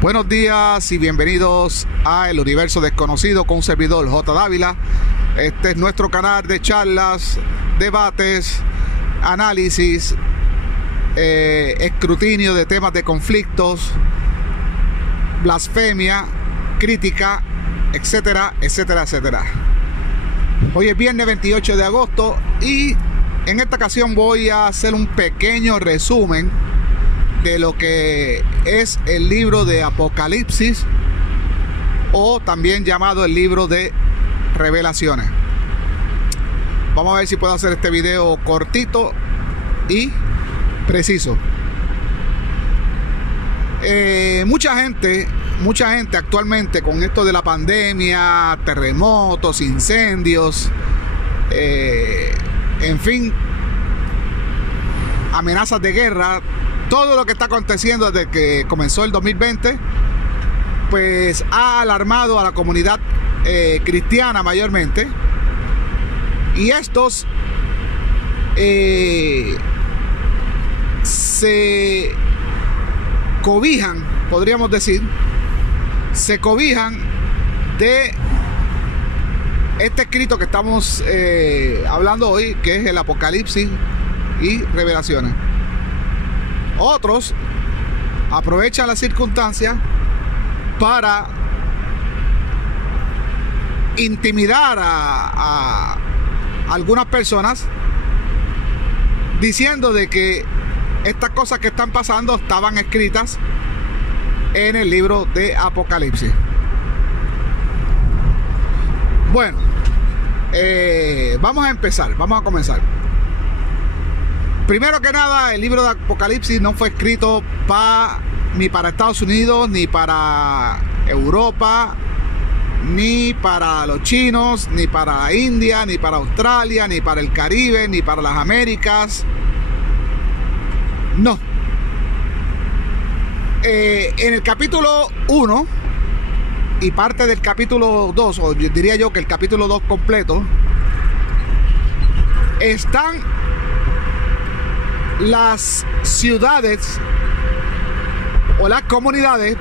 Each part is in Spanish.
Buenos días y bienvenidos a El Universo Desconocido con un servidor J. Dávila. Este es nuestro canal de charlas, debates, análisis, escrutinio de temas de conflictos, blasfemia, crítica, etcétera, etcétera, etcétera. Hoy es viernes 28 de agosto y en esta ocasión voy a hacer un pequeño resumen de lo que es el libro de Apocalipsis, o también llamado el libro de Revelaciones. Vamos a ver si puedo hacer este video cortito y preciso. Mucha gente actualmente, con esto de la pandemia, terremotos, incendios, en fin, amenazas de guerra, todo lo que está aconteciendo desde que comenzó el 2020, pues ha alarmado a la comunidad cristiana mayormente. Y estos se cobijan, podríamos decir, de este escrito que estamos hablando hoy, que es el Apocalipsis y Revelaciones. Otros aprovechan las circunstancias para intimidar a algunas personas, diciendo de que estas cosas que están pasando estaban escritas en el libro de Apocalipsis. Bueno, vamos a comenzar. Primero que nada, el libro de Apocalipsis no fue escrito ni para Estados Unidos, ni para Europa, ni para los chinos, ni para la India, ni para Australia, ni para el Caribe, ni para las Américas. No. En el capítulo 1 y parte del capítulo 2, o diría yo que el capítulo 2 completo, están las ciudades o las comunidades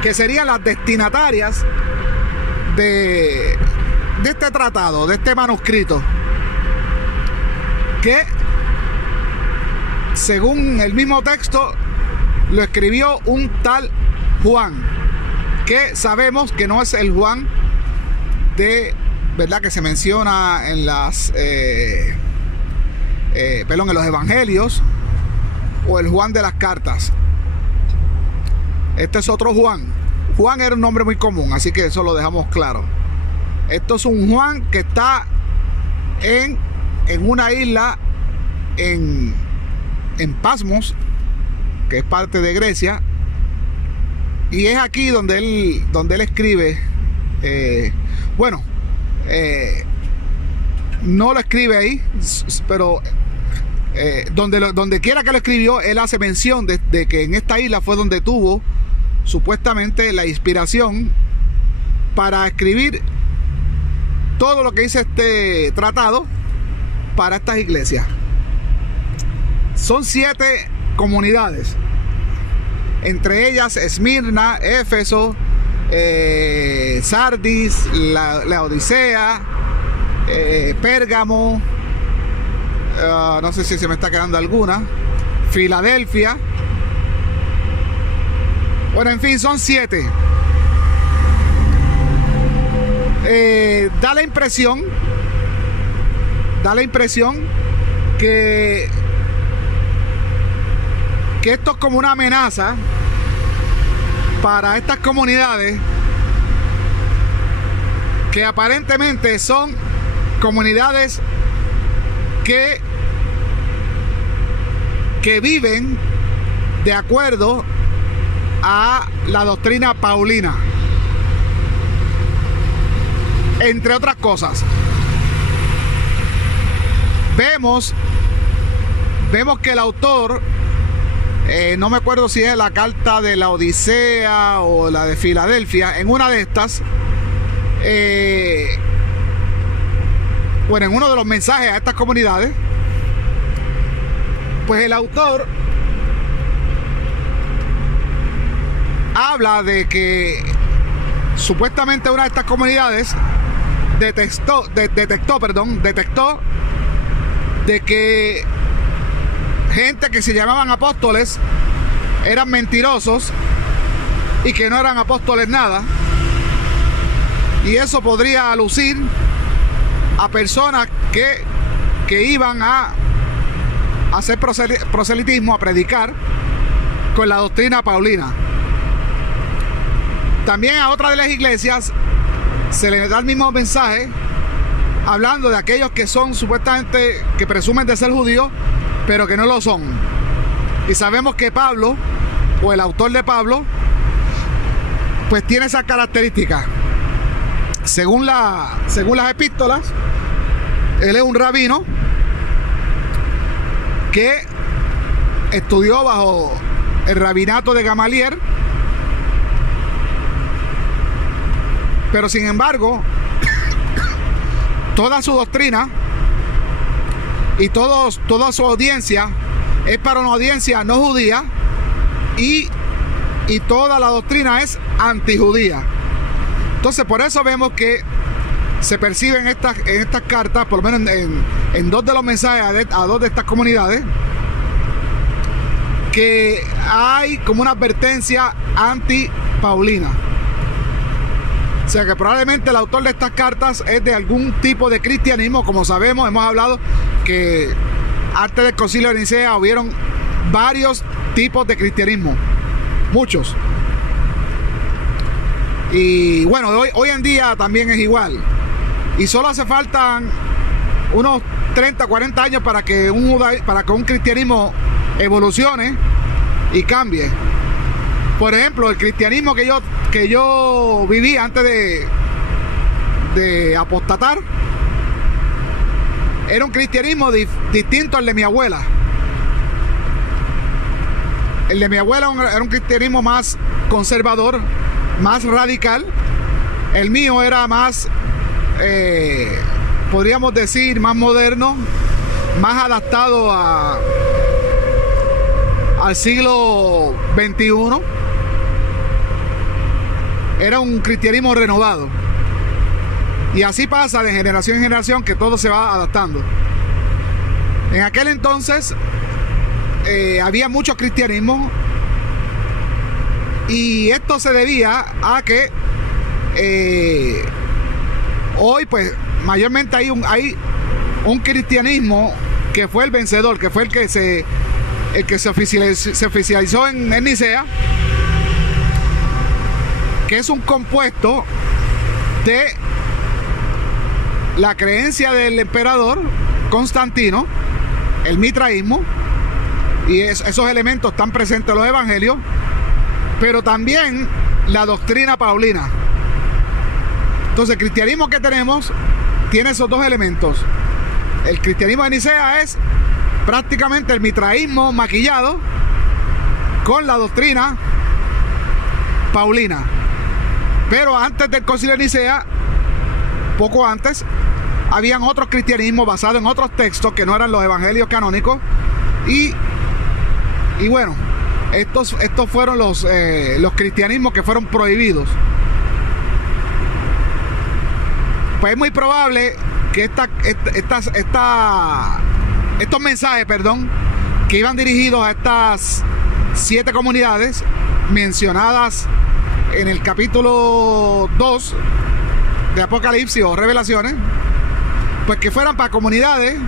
que serían las destinatarias de este tratado, de este manuscrito, que según el mismo texto lo escribió un tal Juan, que sabemos que no es el Juan de verdad que se menciona en las en los evangelios, o el Juan de las cartas. Este es otro Juan. Juan era un nombre muy común, así que eso lo dejamos claro. Esto es un Juan que está en una isla en Pasmos, que es parte de Grecia, y es aquí donde él escribe. No lo escribe ahí, pero donde quiera que lo escribió, él hace mención de que en esta isla fue donde tuvo supuestamente la inspiración para escribir todo lo que dice este tratado para estas iglesias. Son 7 comunidades, entre ellas Esmirna, Éfeso, Sardis, la Odisea, Pérgamo, no sé si se me está quedando alguna, Filadelfia. Bueno, en fin, son 7. Da la impresión que esto es como una amenaza para estas comunidades, que aparentemente son comunidades que viven de acuerdo a la doctrina paulina, entre otras cosas. Vemos que el autor, no me acuerdo si es la carta de la Odisea o la de Filadelfia, en una de estas, bueno, en uno de los mensajes a estas comunidades, pues el autor habla de que supuestamente una de estas comunidades detectó de que gente que se llamaban apóstoles eran mentirosos y que no eran apóstoles nada, y eso podría alucir a personas que iban a hacer proselitismo, a predicar con la doctrina paulina. También a otra de las iglesias se les da el mismo mensaje, hablando de aquellos que son supuestamente, que presumen de ser judíos, pero que no lo son. Y sabemos que Pablo, o el autor de Pablo, pues tiene esa característica. Según las epístolas, él es un rabino que estudió bajo el rabinato de Gamaliel, pero sin embargo toda su doctrina y toda su audiencia es para una audiencia no judía, y toda la doctrina es antijudía. Entonces por eso vemos que se perciben en estas cartas, por lo menos en dos de los mensajes a dos de estas comunidades, que hay como una advertencia anti-paulina. O sea que probablemente el autor de estas cartas es de algún tipo de cristianismo. Como sabemos, hemos hablado que antes del Concilio de Nicea hubieron varios tipos de cristianismo, muchos. Y bueno, hoy en día también es igual. Y solo hace falta unos 30, 40 años para que un cristianismo evolucione y cambie. Por ejemplo, el cristianismo que yo viví antes de apostatar era un cristianismo distinto al de mi abuela. El de mi abuela era un cristianismo más conservador, más radical. El mío era más, podríamos decir, más moderno, más adaptado al siglo XXI. Era un cristianismo renovado. Y así pasa de generación en generación, que todo se va adaptando. En aquel entonces había mucho cristianismo, y esto se debía a que hoy pues mayormente hay un cristianismo que fue el vencedor, que fue el que se oficializó en Nicea, que es un compuesto de la creencia del emperador Constantino, el mitraísmo, y esos elementos están presentes en los evangelios, pero también la doctrina paulina. Entonces el cristianismo que tenemos tiene esos dos elementos. El cristianismo de Nicea es prácticamente el mitraísmo maquillado con la doctrina paulina. Pero antes del Concilio de Nicea, poco antes, habían otros cristianismos basados en otros textos que no eran los evangelios canónicos, y bueno, estos fueron los cristianismos que fueron prohibidos. Pues es muy probable que estos mensajes, que iban dirigidos a estas 7 comunidades mencionadas en el capítulo 2 de Apocalipsis o Revelaciones, pues que fueran para comunidades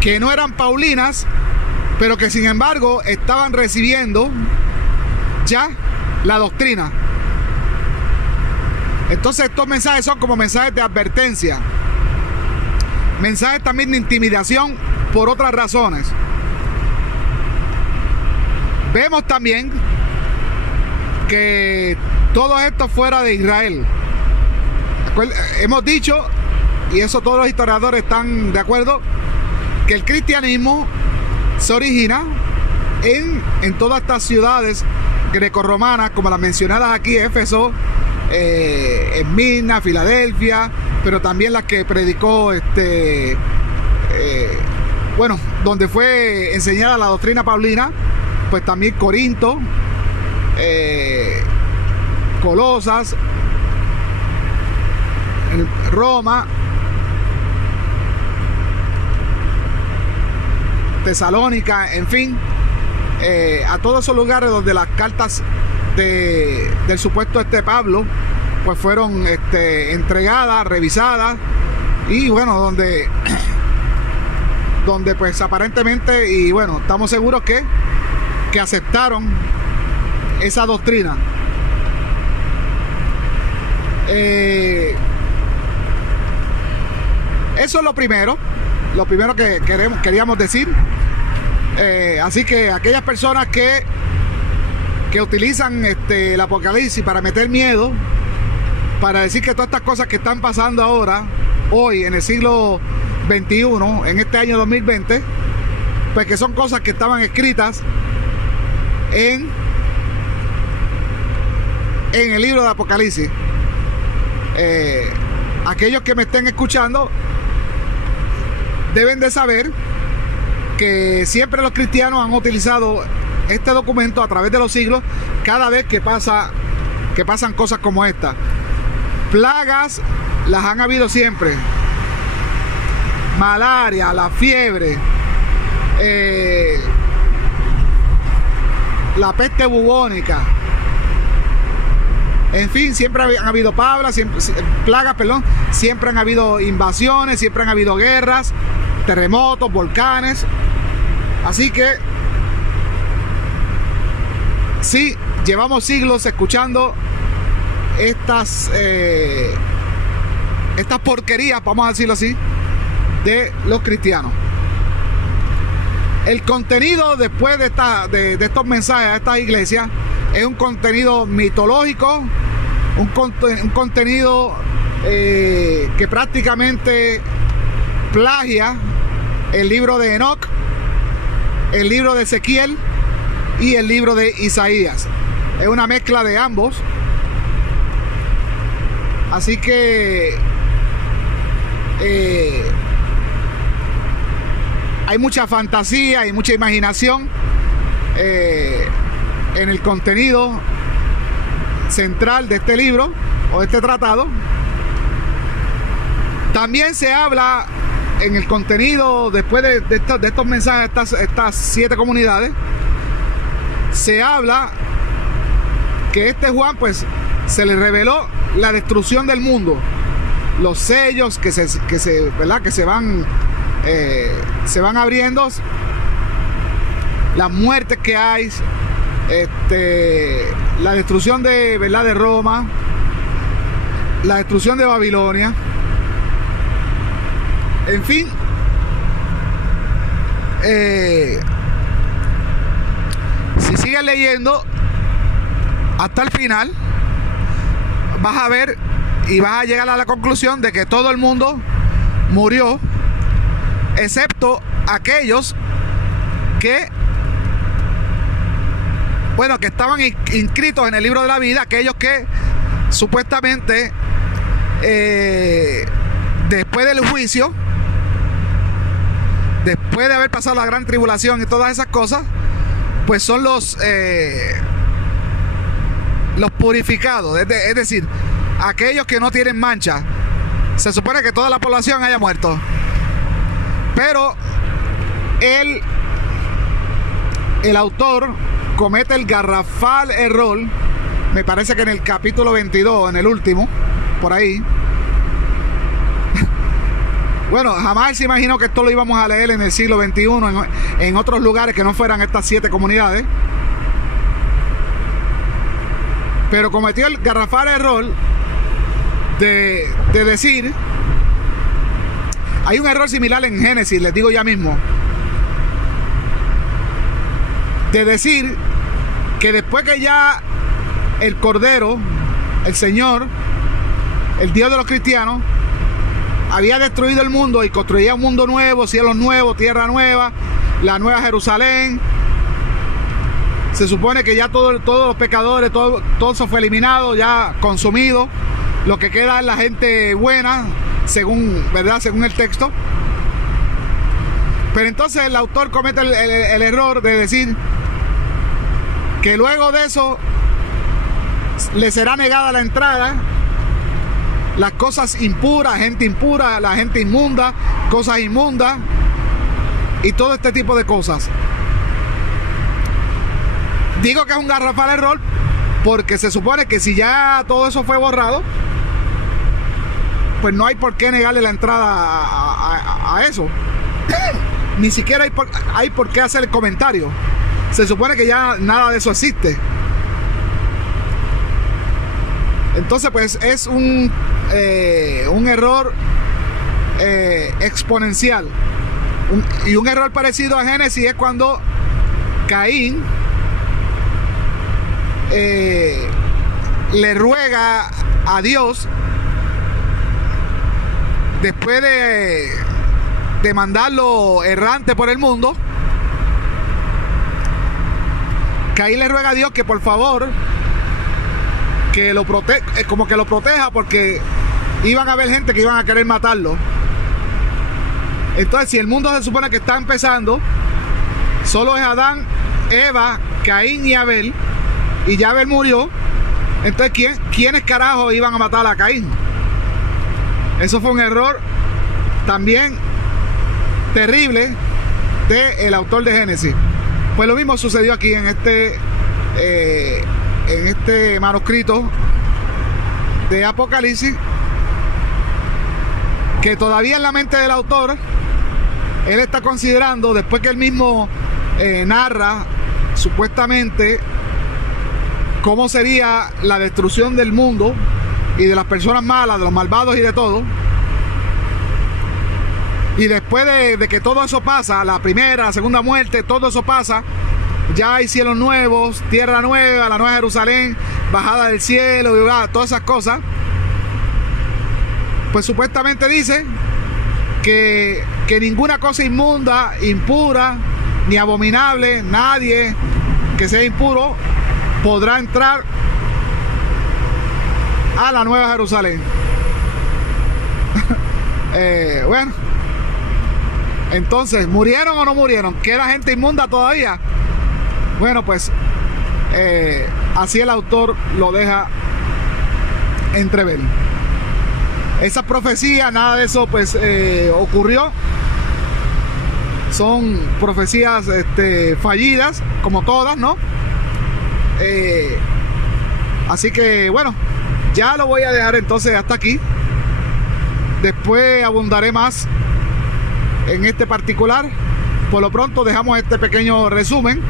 que no eran paulinas, pero que sin embargo estaban recibiendo ya la doctrina. Entonces estos mensajes son como mensajes de advertencia, mensajes también de intimidación por otras razones. Vemos también que todo esto fuera de Israel. Hemos dicho, y eso todos los historiadores están de acuerdo, que el cristianismo se origina en todas estas ciudades grecorromanas, como las mencionadas aquí, Éfeso, Esmirna, Filadelfia, pero también las que predicó donde fue enseñada la doctrina paulina, pues también Corinto, Colosas, Roma, Tesalónica, en fin, a todos esos lugares donde las cartas del supuesto Pablo pues fueron entregadas, revisadas, y bueno, donde pues aparentemente, y bueno, estamos seguros que aceptaron esa doctrina. Eso es lo primero que queríamos decir. Así que aquellas personas que utilizan el Apocalipsis para meter miedo, para decir que todas estas cosas que están pasando ahora, hoy en el siglo XXI, en este año 2020, pues que son cosas que estaban escritas en el libro de Apocalipsis. Aquellos que me estén escuchando deben de saber que siempre los cristianos han utilizado este documento a través de los siglos, cada vez que pasan cosas como esta. Plagas las han habido siempre. Malaria, la fiebre, la peste bubónica. En fin, siempre han habido plagas, siempre han habido invasiones, siempre han habido guerras, terremotos, volcanes. Así que sí, llevamos siglos escuchando estas porquerías, vamos a decirlo así, de los cristianos. El contenido después de estos mensajes a estas iglesias es un contenido mitológico, un contenido que prácticamente plagia el libro de Enoc, el libro de Ezequiel y el libro de Isaías. Es una mezcla de ambos. Así que hay mucha fantasía y mucha imaginación en el contenido central de este libro o de este tratado. También se habla en el contenido, después de estos mensajes, estas 7 comunidades, se habla que Juan pues se le reveló la destrucción del mundo, los sellos que se van abriendo, las muertes que hay, la destrucción de Roma, la destrucción de Babilonia, en fin. Si sigues leyendo hasta el final, vas a ver y vas a llegar a la conclusión de que todo el mundo murió, excepto aquellos que estaban inscritos en el libro de la vida, aquellos que supuestamente después del juicio, después de haber pasado la gran tribulación y todas esas cosas, pues son los purificados, es decir, aquellos que no tienen mancha. Se supone que toda la población haya muerto, pero el autor comete el garrafal error, me parece que en el capítulo 22, en el último, por ahí. Bueno, jamás se imaginó que esto lo íbamos a leer en el siglo XXI, en otros lugares que no fueran estas 7 comunidades. Pero cometió el garrafal error de decir, hay un error similar en Génesis, les digo ya mismo, de decir que después que ya el Cordero, el Señor, el Dios de los cristianos, había destruido el mundo y construía un mundo nuevo, cielos nuevos, tierra nueva, la nueva Jerusalén. Se supone que ya todos los pecadores, todo eso fue eliminado, ya consumido. Lo que queda es la gente buena, según el texto. Pero entonces el autor comete el error de decir que luego de eso le será negada la entrada. Las cosas impuras, gente impura, la gente inmunda, cosas inmundas y todo este tipo de cosas. Digo que es un garrafal error porque se supone que si ya todo eso fue borrado, pues no hay por qué negarle la entrada a eso. Ni siquiera hay por qué hacer el comentario. Se supone que ya nada de eso existe. Entonces pues es un error exponencial. Y un error parecido a Génesis es cuando Caín le ruega a Dios, después de mandarlo errante por el mundo, Caín le ruega a Dios que por favor que lo proteja, porque iban a haber gente que iban a querer matarlo. Entonces, si el mundo se supone que está empezando, solo es Adán, Eva, Caín y Abel, y ya Abel murió. Entonces, ¿quiénes carajo iban a matar a Caín? Eso fue un error también terrible del autor de Génesis. Pues lo mismo sucedió aquí en este manuscrito de Apocalipsis, que todavía en la mente del autor, él está considerando, después que él mismo narra supuestamente cómo sería la destrucción del mundo y de las personas malas, de los malvados y de todo. Y después de que todo eso pasa, la primera, la segunda muerte, todo eso pasa, ya hay cielos nuevos, tierra nueva, la nueva Jerusalén, bajada del cielo, y todas esas cosas. Pues supuestamente dice que ninguna cosa inmunda, impura, ni abominable, nadie que sea impuro podrá entrar a la nueva Jerusalén. Bueno, entonces, ¿murieron o no murieron? ¿Queda gente inmunda todavía? Bueno, pues así el autor lo deja entrever. Esas profecías, nada de eso pues ocurrió. Son profecías fallidas, como todas, ¿no? Así que bueno, ya lo voy a dejar entonces hasta aquí. Después abundaré más en este particular. Por lo pronto dejamos este pequeño resumen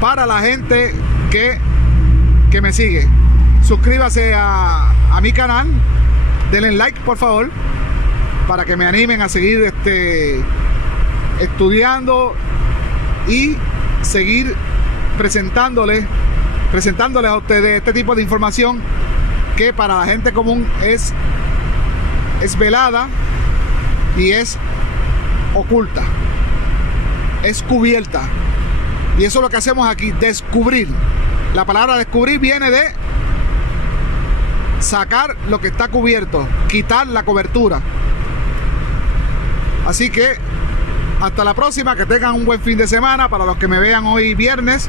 para la gente que me sigue. Suscríbase a mi canal, denle like por favor, para que me animen a seguir estudiando y seguir presentándoles a ustedes este tipo de información que para la gente común es velada y es oculta, es cubierta. Y eso es lo que hacemos aquí, descubrir. La palabra descubrir viene de sacar lo que está cubierto, quitar la cobertura. Así que hasta la próxima, que tengan un buen fin de semana para los que me vean hoy viernes.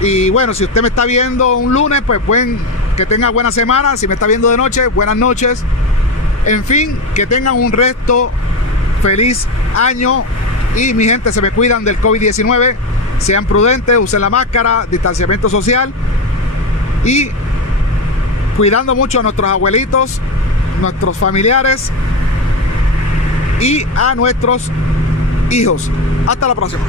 Y bueno, si usted me está viendo un lunes, pues que tenga buena semana. Si me está viendo de noche, buenas noches. En fin, que tengan un resto feliz año. Y mi gente, se me cuidan del COVID-19. Sean prudentes, usen la máscara, distanciamiento social. Y cuidando mucho a nuestros abuelitos, nuestros familiares y a nuestros hijos. Hasta la próxima.